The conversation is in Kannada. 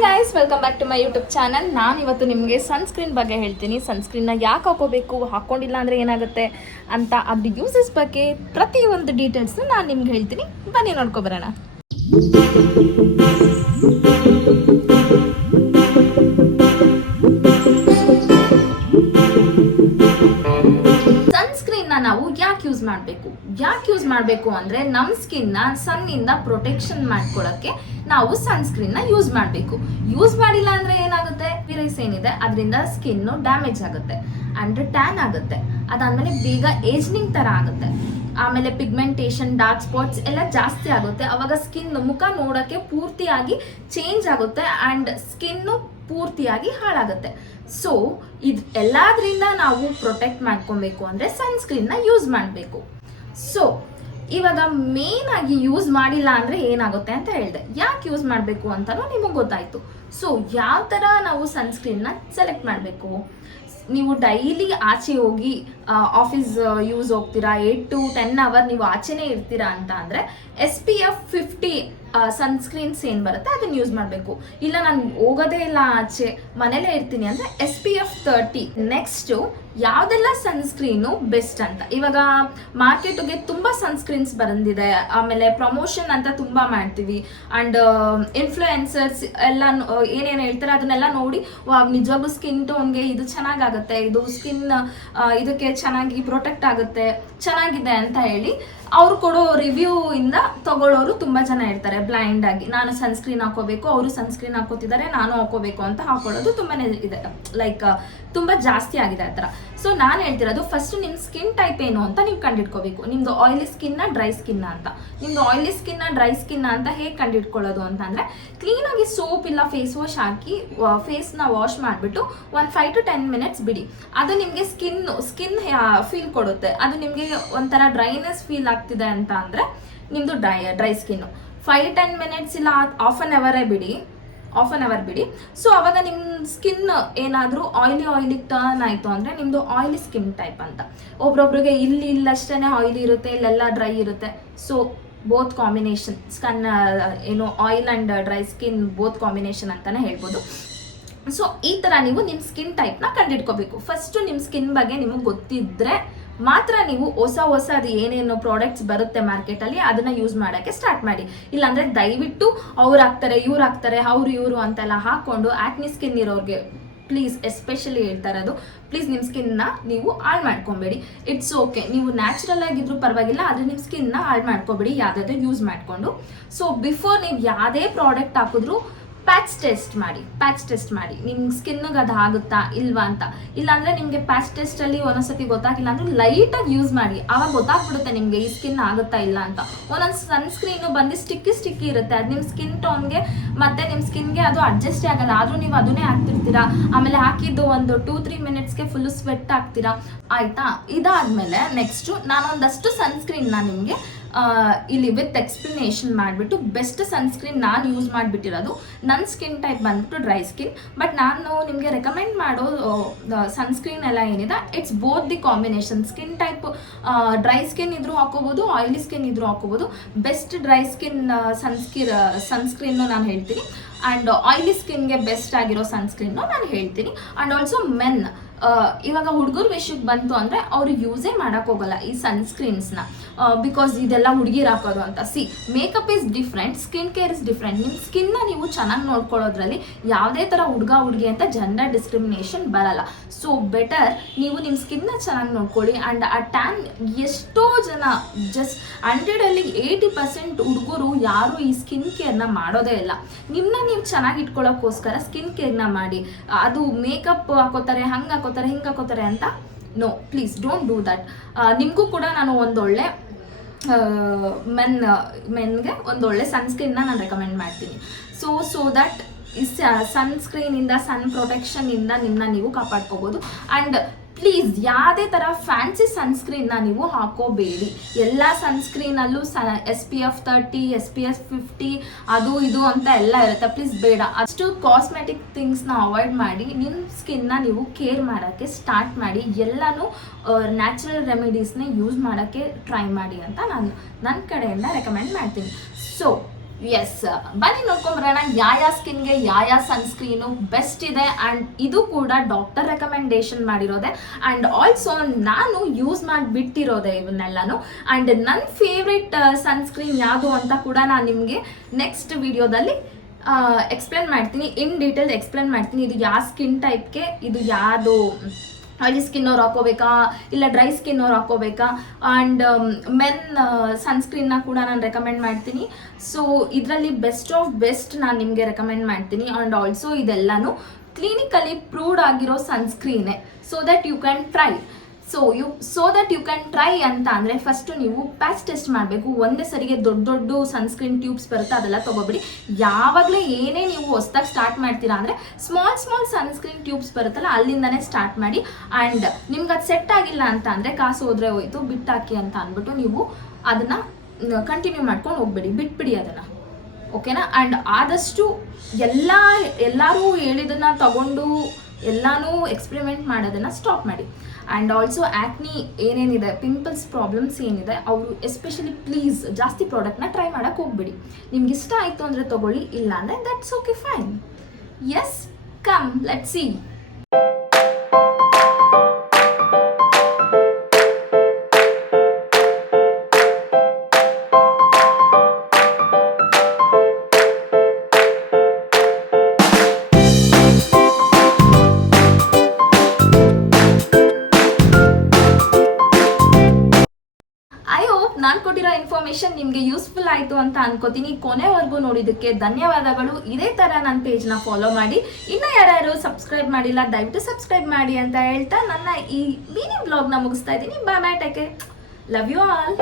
Hi guys, welcome back to my YouTube channel. ನಾನು ಇವತ್ತು ನಿಮಗೆ ಸನ್ಸ್ಕ್ರೀನ್ ಬಗ್ಗೆ ಹೇಳ್ತೀನಿ. ಸನ್ಸ್ಕ್ರೀನ್ನ ಯಾಕೆ ಹಾಕೋಬೇಕು, ಹಾಕ್ಕೊಂಡಿಲ್ಲ ಅಂದರೆ ಏನಾಗುತ್ತೆ ಅಂತ, ಅದ್ರ ಯೂಸಸ್ ಬಗ್ಗೆ ಪ್ರತಿಯೊಂದು ಡೀಟೇಲ್ಸ್ನು ನಾನು ನಿಮ್ಗೆ ಹೇಳ್ತೀನಿ. ಬನ್ನಿ ನೋಡ್ಕೊಬರೋಣ. ನಾವು ಯಾಕೆ ಯೂಸ್ ಮಾಡಬೇಕು ಅಂದರೆ ನಮ್ಮ ಸ್ಕಿನ್ನ ಸನ್ನಿಂದ ಪ್ರೊಟೆಕ್ಷನ್ ಮಾಡ್ಕೊಳ್ಳೋಕ್ಕೆ ನಾವು ಸನ್ಸ್ಕ್ರೀನ್ನ ಯೂಸ್ ಮಾಡಬೇಕು. ಯೂಸ್ ಮಾಡಿಲ್ಲ ಅಂದರೆ ಏನಾಗುತ್ತೆ, ವೈರಸ್ ಏನಿದೆ ಅದರಿಂದ ಸ್ಕಿನ್ನು ಡ್ಯಾಮೇಜ್ ಆಗುತ್ತೆ ಆ್ಯಂಡ್ ಟ್ಯಾನ್ ಆಗುತ್ತೆ. ಅದಾದಮೇಲೆ ಬೇಗ ಏಜ್ನಿಂಗ್ ಥರ ಆಗುತ್ತೆ. ಆಮೇಲೆ ಪಿಗ್ಮೆಂಟೇಷನ್, ಡಾರ್ಕ್ ಸ್ಪಾಟ್ಸ್ ಎಲ್ಲ ಜಾಸ್ತಿ ಆಗುತ್ತೆ. ಅವಾಗ ಸ್ಕಿನ್ ಮುಖ ನೋಡೋಕ್ಕೆ ಪೂರ್ತಿಯಾಗಿ ಚೇಂಜ್ ಆಗುತ್ತೆ ಆ್ಯಂಡ್ ಸ್ಕಿನ್ನು ಪೂರ್ತಿಯಾಗಿ ಹಾಳಾಗುತ್ತೆ. ಸೊ ಇದು ಎಲ್ಲದರಿಂದ ನಾವು ಪ್ರೊಟೆಕ್ಟ್ ಮಾಡ್ಕೊಬೇಕು ಅಂದರೆ ಸನ್ಸ್ಕ್ರೀನ್ನ ಯೂಸ್ ಮಾಡಬೇಕು. ಸೊ ಇವಾಗ ಮೇನ್ ಆಗಿ ಯೂಸ್ ಮಾಡಿಲ್ಲ ಅಂದರೆ ಏನಾಗುತ್ತೆ ಅಂತ ಹೇಳಿದೆ. ಯಾಕೆ ಯೂಸ್ ಮಾಡಬೇಕು ಅಂತಲೂ ನಿಮಗೆ ಗೊತ್ತಾಯಿತು. ಸೊ ಯಾವ ಥರ ನಾವು ಸನ್ಸ್ಕ್ರೀನ್ನ ಸೆಲೆಕ್ಟ್ ಮಾಡಬೇಕು? ನೀವು ಡೈಲಿ ಆಚೆ ಹೋಗಿ ಆಫೀಸ್ ಯೂಸ್ ಹೋಗ್ತೀರಾ, 8 to 10 hour ನೀವು ಆಚೆನೇ ಇರ್ತೀರಾ ಅಂತ ಅಂದರೆ SPF 50 ಸನ್ಸ್ಕ್ರೀನ್ಸ್ ಏನು ಬರುತ್ತೆ ಅದನ್ನು ಯೂಸ್ ಮಾಡಬೇಕು. ಇಲ್ಲ ನಾನು ಹೋಗೋದೇ ಇಲ್ಲ ಆಚೆ, ಮನೇಲೇ ಇರ್ತೀನಿ ಅಂದರೆ SPF 30. ನೆಕ್ಸ್ಟು ಯಾವುದೆಲ್ಲ ಸನ್ಸ್ಕ್ರೀನು ಬೆಸ್ಟ್ ಅಂತ. ಇವಾಗ ಮಾರ್ಕೆಟಿಗೆ ತುಂಬ ಸನ್ಸ್ಕ್ರೀನ್ಸ್ ಬಂದಿದೆ. ಆಮೇಲೆ ಪ್ರಮೋಷನ್ ಅಂತ ತುಂಬ ಮಾಡ್ತೀವಿ ಆ್ಯಂಡ್ ಇನ್ಫ್ಲೂಯೆನ್ಸರ್ಸ್ ಎಲ್ಲ ಏನೇನು ಹೇಳ್ತಾರೆ ಅದನ್ನೆಲ್ಲ ನೋಡಿ ನಿಜವಾಗ್ಲೂ ಸ್ಕಿನ್ ಟೋನ್ಗೆ ಇದು ಚೆನ್ನಾಗಾಗುತ್ತೆ, ಇದು ಸ್ಕಿನ್ ಇದಕ್ಕೆ ಚೆನ್ನಾಗಿ ಪ್ರೊಟೆಕ್ಟ್ ಆಗುತ್ತೆ, ಚೆನ್ನಾಗಿದೆ ಅಂತ ಹೇಳಿ ಅವ್ರು ಕೊಡೋ ರಿವ್ಯೂ ಇಂದ ತಗೊಳ್ಳೋರು ತುಂಬ ಜನ ಇರ್ತಾರೆ. ಬ್ಲೈಂಡ್ ಆಗಿ ನಾನು ಸನ್ಸ್ಕ್ರೀನ್ ಹಾಕೋಬೇಕು, ಅವರು ಸನ್ಸ್ಕ್ರೀನ್ ಹಾಕೋತಿದ್ದಾರೆ, ನಾನು ಹಾಕೋಬೇಕು ಅಂತ ಹಾಕೊಳ್ಳೋದು ತುಂಬಾನೇ ಇದೆ. ಲೈಕ್ ತುಂಬ ಜಾಸ್ತಿ ಆಗಿದೆ ಆ ಥರ. ಸೊ ನಾನು ಹೇಳ್ತಿರೋದು, ಫಸ್ಟ್ ನಿಮ್ಮ ಸ್ಕಿನ್ ಟೈಪ್ ಏನು ಅಂತ ನೀವು ಕಂಡಿಡ್ಕೋಬೇಕು. ನಿಮ್ದು ಆಯಿಲಿ ಸ್ಕಿನ್ನ, ಡ್ರೈ ಸ್ಕಿನ್ನ ಅಂತ. ನಿಮ್ದು ಆಯಿಲಿ ಸ್ಕಿನ್ನ, ಡ್ರೈ ಸ್ಕಿನ್ನ ಅಂತ ಹೇಗೆ ಕಂಡಿಡ್ಕೊಳ್ಳೋದು ಅಂತಂದರೆ, ಕ್ಲೀನಾಗಿ ಸೋಪ್ ಇಲ್ಲ ಫೇಸ್ ವಾಶ್ ಹಾಕಿ ಫೇಸ್ನ ವಾಶ್ ಮಾಡಿಬಿಟ್ಟು ಒಂದು 5 to 10 minutes ಬಿಡಿ. ಅದು ನಿಮಗೆ ಸ್ಕಿನ್ ಫೀಲ್ ಕೊಡುತ್ತೆ. ಅದು ನಿಮಗೆ ಒಂಥರ ಡ್ರೈನೆಸ್ ಫೀಲ್ ಆಗ್ತಿದೆ ಅಂತ ಅಂದರೆ ನಿಮ್ಮದು ಡ್ರೈ ಸ್ಕಿನ್ನು. 5-10 minutes ಇಲ್ಲ ಹಾಫ್ ಆನ್ ಅವರ್ ಬಿಡಿ. ಸೊ ಅವಾಗ ನಿಮ್ಮ ಸ್ಕಿನ್ ಏನಾದರೂ ಆಯಿಲಿ ಟರ್ನ್ ಆಯಿತು ಅಂದರೆ ನಿಮ್ಮದು ಆಯಿಲಿ ಸ್ಕಿನ್ ಟೈಪ್ ಅಂತ. ಒಬ್ರೊಬ್ರಿಗೆ ಇಲ್ಲಷ್ಟೇ ಆಯಿಲಿ ಇರುತ್ತೆ, ಇಲ್ಲೆಲ್ಲ ಡ್ರೈ ಇರುತ್ತೆ. ಸೊ ಬೋತ್ ಕಾಂಬಿನೇಷನ್ ಏನು oil and dry skin both combination ಅಂತಲೇ ಹೇಳ್ಬೋದು. ಸೊ ಈ ಥರ ನೀವು ನಿಮ್ಮ ಸ್ಕಿನ್ ಟೈಪ್ನ ಕಂಡಿಡ್ಕೋಬೇಕು. ಫಸ್ಟು ನಿಮ್ಮ ಸ್ಕಿನ್ ಬಗ್ಗೆ ನಿಮಗೆ ಗೊತ್ತಿದ್ದರೆ ಮಾತ್ರ ನೀವು ಹೊಸದು ಏನೇನು ಪ್ರಾಡಕ್ಟ್ಸ್ ಬರುತ್ತೆ ಮಾರ್ಕೆಟಲ್ಲಿ ಅದನ್ನು ಯೂಸ್ ಮಾಡೋಕ್ಕೆ ಸ್ಟಾರ್ಟ್ ಮಾಡಿ. ಇಲ್ಲಾಂದರೆ ದಯವಿಟ್ಟು ಅವ್ರು ಹಾಕ್ತಾರೆ, ಇವ್ರು ಹಾಕ್ತಾರೆ, ಇವರು ಅಂತೆಲ್ಲ ಹಾಕ್ಕೊಂಡು ಆಕ್ನಿ ಸ್ಕಿನ್ ಇರೋರಿಗೆ ಪ್ಲೀಸ್ ಎಸ್ಪೆಷಲಿ ಹೇಳ್ತಾ ಇರೋದು, ಪ್ಲೀಸ್ ನಿಮ್ಮ ಸ್ಕಿನ್ನ ನೀವು ಹಾಳು ಮಾಡ್ಕೊಬೇಡಿ. ಇಟ್ಸ್ ಓಕೆ, ನೀವು ನ್ಯಾಚುರಲ್ ಆಗಿದ್ರು ಪರವಾಗಿಲ್ಲ, ಆದರೆ ನಿಮ್ಮ ಸ್ಕಿನ್ನ ಹಾಳು ಮಾಡ್ಕೊಬೇಡಿ ಯಾವುದಾದ್ರು ಯೂಸ್ ಮಾಡಿಕೊಂಡು. ಸೊ ಬಿಫೋರ್ ನೀವು ಯಾವುದೇ ಪ್ರಾಡಕ್ಟ್ ಹಾಕಿದ್ರು ಪ್ಯಾಚ್ ಟೆಸ್ಟ್ ಮಾಡಿ ನಿಮ್ಮ ಸ್ಕಿನ್ಗೆ ಅದು ಆಗುತ್ತಾ ಇಲ್ವಾ ಅಂತ. ಇಲ್ಲಾಂದರೆ ನಿಮಗೆ ಪ್ಯಾಚ್ ಟೆಸ್ಟಲ್ಲಿ ಒಂದೊಂದ್ಸತಿ ಗೊತ್ತಾಗಿಲ್ಲ ಅಂದರೆ ಲೈಟಾಗಿ ಯೂಸ್ ಮಾಡಿ, ಆವಾಗ ಗೊತ್ತಾಗ್ಬಿಡುತ್ತೆ ನಿಮಗೆ ಈ ಸ್ಕಿನ್ ಆಗುತ್ತಾ ಇಲ್ಲ ಅಂತ. ಒಂದೊಂದು ಸನ್ಸ್ಕ್ರೀನು ಬಂದು ಸ್ಟಿಕ್ಕಿ ಇರುತ್ತೆ, ಅದು ನಿಮ್ಮ ಸ್ಕಿನ್ ಟೋನ್ಗೆ ಮತ್ತು ನಿಮ್ಮ ಸ್ಕಿನ್ಗೆ ಅದು ಅಡ್ಜಸ್ಟ್ ಆಗಲ್ಲ. ಆದರೂ ನೀವು ಅದನ್ನೇ ಹಾಕ್ತಿರ್ತೀರಾ. ಆಮೇಲೆ ಹಾಕಿದ್ದು ಒಂದು 2-3 minutesಗೆ ಫುಲ್ಲು ಸ್ವೆಟ್ ಆಗ್ತೀರಾ, ಆಯಿತಾ? ಇದಾದಮೇಲೆ ನೆಕ್ಸ್ಟು ನಾನೊಂದಷ್ಟು ಸನ್ಸ್ಕ್ರೀನ್ನ ನಿಮಗೆ ಇಲ್ಲಿ ವಿತ್ ಎಕ್ಸ್ಪ್ಲನೇಷನ್ ಮಾಡಿಬಿಟ್ಟು ಬೆಸ್ಟ್ ಸನ್ಸ್ಕ್ರೀನ್ ನಾನು ಯೂಸ್ ಮಾಡಿಬಿಟ್ಟಿರೋದು. ನನ್ನ ಸ್ಕಿನ್ ಟೈಪ್ ಬಂದ್ಬಿಟ್ಟು ಡ್ರೈ ಸ್ಕಿನ್. ಬಟ್ ನಾನು ನಿಮಗೆ ರೆಕಮೆಂಡ್ ಮಾಡೋ ಸನ್ಸ್ಕ್ರೀನ್ ಎಲ್ಲ ಏನಿದೆ, it's both the combination. Skin type dry skin ಇದ್ರೂ ಹಾಕೋಬೋದು, ಆಯಿಲಿ ಸ್ಕಿನ್ ಇದ್ರೂ ಹಾಕೋಬೋದು. ಬೆಸ್ಟ್ ಡ್ರೈ ಸ್ಕಿನ್ ಸನ್ಸ್ಕ್ರೀನ್ನು ನಾನು ಹೇಳ್ತೀನಿ ಆ್ಯಂಡ್ ಆಯಿಲಿ ಸ್ಕಿನ್ಗೆ ಬೆಸ್ಟ್ ಆಗಿರೋ ಸನ್ಸ್ಕ್ರೀನ್ನು ನಾನು ಹೇಳ್ತೀನಿ. ಆ್ಯಂಡ್ ಆಲ್ಸೋ ಮೆನ್, ಇವಾಗ ಹುಡುಗರ ವಿಷಯಕ್ಕೆ ಬಂತು ಅಂದರೆ ಅವರು ಯೂಸೇ ಮಾಡೋಕ್ಕೋಗಲ್ಲ ಈ ಸನ್ಸ್ಕ್ರೀನ್ಸ್ನ, ಬಿಕಾಸ್ ಇದೆಲ್ಲ ಹುಡುಗಿರು ಹಾಕೋದು ಅಂತ. Makeup is different, skin care is different. ನಿಮ್ಮ ಸ್ಕಿನ್ನ ನೀವು ಚೆನ್ನಾಗಿ ನೋಡ್ಕೊಳ್ಳೋದ್ರಲ್ಲಿ ಯಾವುದೇ ಥರ ಹುಡುಗಿ ಅಂತ ಜೆಂಡರ್ ಡಿಸ್ಕ್ರಿಮಿನೇಷನ್ ಬರಲ್ಲ. ಸೊ ಬೆಟರ್ ನೀವು ನಿಮ್ಮ ಸ್ಕಿನ್ನ ಚೆನ್ನಾಗಿ ನೋಡ್ಕೊಳ್ಳಿ. ಆ್ಯಂಡ್ ಆ ಟ್ಯಾನ್ ಎಷ್ಟೋ ಜನ ಜಸ್ಟ್ 100ರಲ್ಲಿ 80% ಹುಡುಗರು ಯಾರು ಈ ಸ್ಕಿನ್ ಕೇರ್ನ ಮಾಡೋದೇ ಇಲ್ಲ. ನಿಮ್ಮನ್ನ ನೀವು ಚೆನ್ನಾಗಿ ಇಟ್ಕೊಳ್ಳೋಕ್ಕೋಸ್ಕರ ಸ್ಕಿನ್ ಕೇರ್ನ ಮಾಡಿ. ಅದು ಮೇಕಪ್ ಹಾಕೋತಾರೆ, ಹಿಂಗೆ ಹಾಕೋತಾರೆ ಅಂತ no, please don't do that. ನಿಮಗೂ ಕೂಡ ನಾನು ಒಂದೊಳ್ಳೆ ಮೆನ್ಗೆ ಒಂದೊಳ್ಳೆ ಸನ್ಸ್ಕ್ರೀನ್ನ ನಾನು ರೆಕಮೆಂಡ್ ಮಾಡ್ತೀನಿ. ಸೊ ದಟ್ ಈ ಸನ್ಸ್ಕ್ರೀನಿಂದ, ಸನ್ ಪ್ರೊಟೆಕ್ಷನಿಂದ ನಿಮ್ಮನ್ನ ನೀವು ಕಾಪಾಡ್ಕೋಬೋದು. ಆ್ಯಂಡ್ ಪ್ಲೀಸ್ ಯಾವುದೇ ಥರ ಫ್ಯಾನ್ಸಿ ಸನ್ಸ್ಕ್ರೀನ್ನ ನೀವು ಹಾಕೋಬೇಡಿ. ಎಲ್ಲ ಸನ್ಸ್ಕ್ರೀನಲ್ಲೂ SPF 30, SPF 50 ಅದು ಇದು ಅಂತ ಎಲ್ಲ ಇರುತ್ತೆ. ಪ್ಲೀಸ್ ಬೇಡ. ಅಷ್ಟು ಕಾಸ್ಮೆಟಿಕ್ ಥಿಂಗ್ಸ್ನ ಅವಾಯ್ಡ್ ಮಾಡಿ ನಿಮ್ಮ ಸ್ಕಿನ್ನ ನೀವು ಕೇರ್ ಮಾಡೋಕ್ಕೆ ಸ್ಟಾರ್ಟ್ ಮಾಡಿ. ಎಲ್ಲನೂ ನ್ಯಾಚುರಲ್ ರೆಮಿಡೀಸ್ನೇ ಯೂಸ್ ಮಾಡೋಕ್ಕೆ ಟ್ರೈ ಮಾಡಿ ಅಂತ ನಾನು ನನ್ನ ಕಡೆಯಿಂದ ರೆಕಮೆಂಡ್ ಮಾಡ್ತೀನಿ. ಸೊ ಎಸ್, ಬನ್ನಿ ನೋಡ್ಕೊಂಬರೋಣ ಯಾವ ಸ್ಕಿನ್ಗೆ ಯಾವ ಸನ್ಸ್ಕ್ರೀನು ಬೆಸ್ಟ್ ಇದೆ. ಆ್ಯಂಡ್ ಇದು ಕೂಡ ಡಾಕ್ಟರ್ ರೆಕಮೆಂಡೇಶನ್ ಮಾಡಿರೋದೆ, ಆ್ಯಂಡ್ ಆಲ್ಸೋ ನಾನು ಯೂಸ್ ಮಾಡಿಬಿಟ್ಟಿರೋದೆ ಇವನ್ನೆಲ್ಲನೂ. ಆ್ಯಂಡ್ ನನ್ನ ಫೇವ್ರೆಟ್ ಸನ್ಸ್ಕ್ರೀನ್ ಯಾವುದು ಅಂತ ಕೂಡ ನಾನು ನಿಮಗೆ ನೆಕ್ಸ್ಟ್ ವಿಡಿಯೋದಲ್ಲಿ ಎಕ್ಸ್ಪ್ಲೇನ್ ಮಾಡ್ತೀನಿ, ಇನ್ ಡೀಟೇಲ್ ಎಕ್ಸ್ಪ್ಲೇನ್ ಮಾಡ್ತೀನಿ. ಇದು ಯಾವ ಸ್ಕಿನ್ ಟೈಪ್ಗೆ, ಇದು ಯಾವುದು ಆಯಿಲಿ ಸ್ಕಿನ್ ಅವ್ರು ಹಾಕೋಬೇಕಾ ಇಲ್ಲ ಡ್ರೈ ಸ್ಕಿನ್ ಅವ್ರು ಹಾಕೋಬೇಕಾ. ಆ್ಯಂಡ್ ಮೆನ್ ಸನ್ಸ್ಕ್ರೀನ್ನ ಕೂಡ ನಾನು ರೆಕಮೆಂಡ್ ಮಾಡ್ತೀನಿ. ಸೊ ಇದರಲ್ಲಿ ಬೆಸ್ಟ್ ಆಫ್ ಬೆಸ್ಟ್ ನಾನು ನಿಮಗೆ ರೆಕಮೆಂಡ್ ಮಾಡ್ತೀನಿ. ಆ್ಯಂಡ್ ಆಲ್ಸೋ ಇದೆಲ್ಲನೂ ಕ್ಲಿನಿಕಲಿ ಪ್ರೂವ್ಡ್ ಆಗಿರೋ ಸನ್ಸ್ಕ್ರೀನೇ, so that you can try. So that you can try ಅಂತ ಅಂದರೆ ಫಸ್ಟು ನೀವು ಪ್ಯಾಚ್ ಟೆಸ್ಟ್ ಮಾಡಬೇಕು. ಒಂದೇ ಸರಿಗೆ ದೊಡ್ಡ ಸನ್ಸ್ಕ್ರೀನ್ ಟ್ಯೂಬ್ಸ್ ಬರುತ್ತೆ, ಅದೆಲ್ಲ ತೊಗೊಬಿಡಿ. ಯಾವಾಗಲೇ ಏನೇ ನೀವು ಹೊಸ್ದಾಗಿ ಸ್ಟಾರ್ಟ್ ಮಾಡ್ತೀರಾ ಅಂದರೆ ಸ್ಮಾಲ್ ಸನ್ಸ್ಕ್ರೀನ್ ಟ್ಯೂಬ್ಸ್ ಬರುತ್ತಲ್ಲ, ಅಲ್ಲಿಂದನೇ ಸ್ಟಾರ್ಟ್ ಮಾಡಿ. ಆ್ಯಂಡ್ ನಿಮ್ಗೆ ಅದು ಸೆಟ್ ಆಗಿಲ್ಲ ಅಂತ ಅಂದರೆ ಕಾಸು ಹೋದರೆ ಹೋಯ್ತು, ಬಿಟ್ಟಾಕಿ ಅಂತ ಅಂದ್ಬಿಟ್ಟು ನೀವು ಅದನ್ನು ಕಂಟಿನ್ಯೂ ಮಾಡ್ಕೊಂಡು ಹೋಗ್ಬೇಡಿ, ಬಿಟ್ಬಿಡಿ ಅದನ್ನು, ಓಕೆನಾ. ಆ್ಯಂಡ್ ಆದಷ್ಟು ಎಲ್ಲರೂ ಹೇಳಿದ್ದನ್ನು ತಗೊಂಡು ಎಲ್ಲನೂ ಎಕ್ಸ್ಪೆರಿಮೆಂಟ್ ಮಾಡೋದನ್ನು ಸ್ಟಾಪ್ ಮಾಡಿ. ಆ್ಯಂಡ್ ಆಲ್ಸೋ ಆ್ಯಕ್ನಿ ಏನೇನಿದೆ, ಪಿಂಪಲ್ಸ್ ಪ್ರಾಬ್ಲಮ್ಸ್ ಏನಿದೆ, ಅವರು ಎಸ್ಪೆಷಲಿ ಪ್ಲೀಸ್ ಜಾಸ್ತಿ ಪ್ರಾಡಕ್ಟ್ನ ಟ್ರೈ ಮಾಡೋಕ್ಕೆ ಹೋಗ್ಬಿಡಿ. ನಿಮ್ಗೆ ಇಷ್ಟ ಆಯಿತು ಅಂದರೆ ತೊಗೊಳ್ಳಿ, ಇಲ್ಲ ಅಂದರೆ that's okay, fine. Yes, come let see. ನಾನು ಕೊಟ್ಟಿರೋ ಇನ್ಫಾರ್ಮೇಷನ್ ನಿಮಗೆ ಯೂಸ್ಫುಲ್ ಆಯಿತು ಅಂತ ಅನ್ಕೋತೀನಿ. ಕೊನೆವರೆಗೂ ನೋಡಿದ್ದಕ್ಕೆ ಧನ್ಯವಾದಗಳು. ಇದೇ ಥರ ನನ್ನ ಪೇಜ್ನ ಫಾಲೋ ಮಾಡಿ. ಇನ್ನೂ ಯಾರ್ಯಾರು ಸಬ್ಸ್ಕ್ರೈಬ್ ಮಾಡಿಲ್ಲ ದಯವಿಟ್ಟು ಸಬ್ಸ್ಕ್ರೈಬ್ ಮಾಡಿ ಅಂತ ಹೇಳ್ತಾ ನನ್ನ ಈ ಮಿನಿ ಬ್ಲಾಗ್ನ ಮುಗಿಸ್ತಾ ಇದ್ದೀನಿ. Bye bye, take care, love you all.